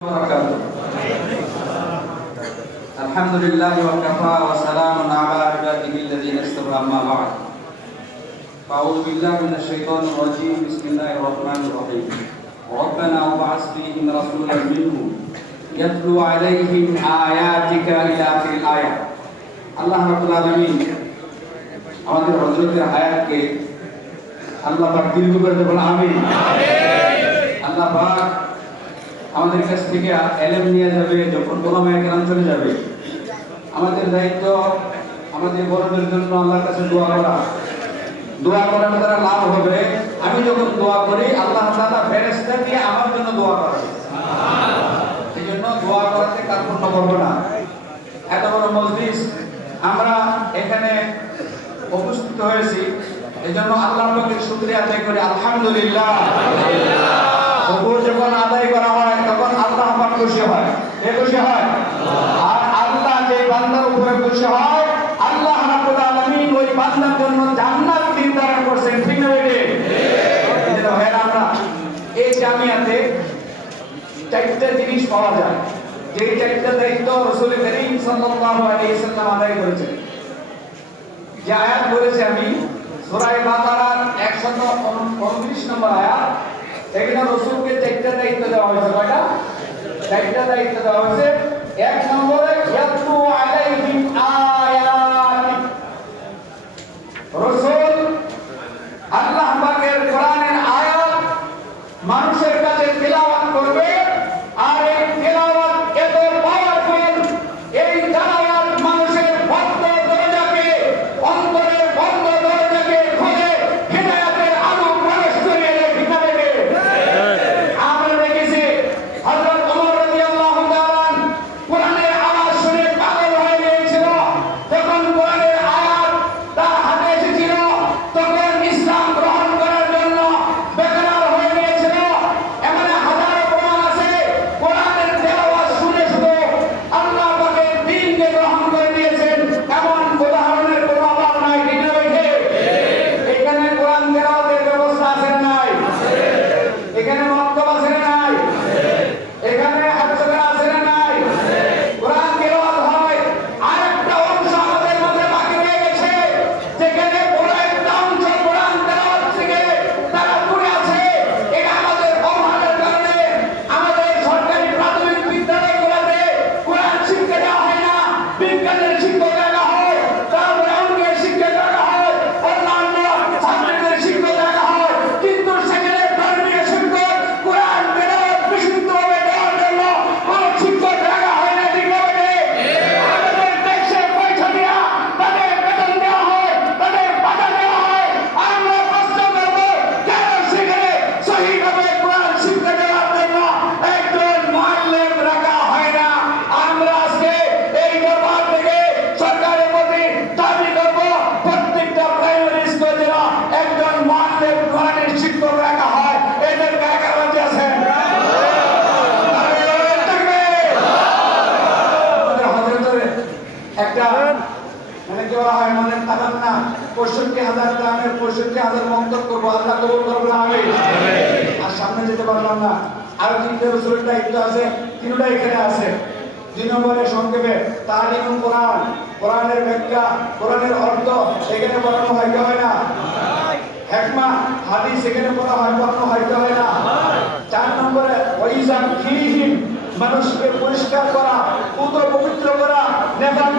وبركاته الحمد لله وكفى وسلام على عباده الذين اصطفى اما بعد فاعوذ بالله من الشيطان الرجيم بسم الله الرحمن الرحيم ربنا وابعث فيهم رسولا منهم يتلو عليهم آياتك إلى آخر الآية আল্লাহ রাব্বুল আলামিন আমাদের হযরতের হায়াতকে আল্লাহ পাক দীর্ঘ করে দেবেন আমিন আল্লাহ পাক আমাদের কাছ থেকে এলেম নিয়ে যাবে, যখন কোনো কেরাম চলে যাবে। আমাদের দায়িত্ব আমাদের বড়দের জন্য আল্লাহর কাছে দোয়া করা। দোয়া করার দ্বারা লাভ হবে। আমি যখন দোয়া করি, আল্লাহ তাআলা ফেরেশতা দিয়ে আমার জন্য দোয়া করে। এই জন্য দোয়া করাতে কার্পণ্য করব না। এত বড় মজলিস, আমরা এখানে উপস্থিত হয়েছি। এই জন্য আল্লাহ পাকের শুকরিয়া আদায় করি। আলহামদুলিল্লাহ। যখন আদায় করা হয় তখন আল্লাহ পাক খুশি হয়। কে খুশি হয়? আর আল্লাহ যে বান্দার উপরে খুশি হয়, আল্লাহ রাব্বুল আলামিন ওই বান্দার জন্য জান্নাত নির্ধারণ করছেন। ঠিক না বেটে জন্য ভাইরা আমরা এই জামিয়াতে চারটা জিনিস পাওয়া যায়। যেই চারটা দায়িত্ব রসুল করিম সাল্লাল্লাহু আলাইহি সাল্লাম আদায় করেছেন। যে আয়াত বলেছি আমি, সূরা বাকারার 129 নম্বর আয়াত। এখানে রসুলকে চারটা দায়িত্ব দেওয়া হয়েছে। কয়টা? চারটা দায়িত্ব দেওয়া হয়েছে। এক নম্বরে ইয়াতলু পঁয়ষট্টি হাজার গ্রামের পঁয়ষট্টি হাজার মন্তব্য করব। আল্লাহ কবুল করব আমি আর সামনে যেতে পারলাম না। আরও তিনটে রসুলের দায়িত্ব আছে। তিনটা এখানে আছে। দুই নম্বরে সংক্ষেপে তালিম কোরআন। কোরআনের ব্যাখ্যা কোরআনের অর্থ এখানে পড়ানো হয় কি হয় না। হেকমা হাদিস এখানে পড়া হয় পড়ানো হয় কি হয় না। চার নম্বরে ওইজান ফিহিম মানুষকে পরিষ্কার করা পুত পবিত্র করা নেফাক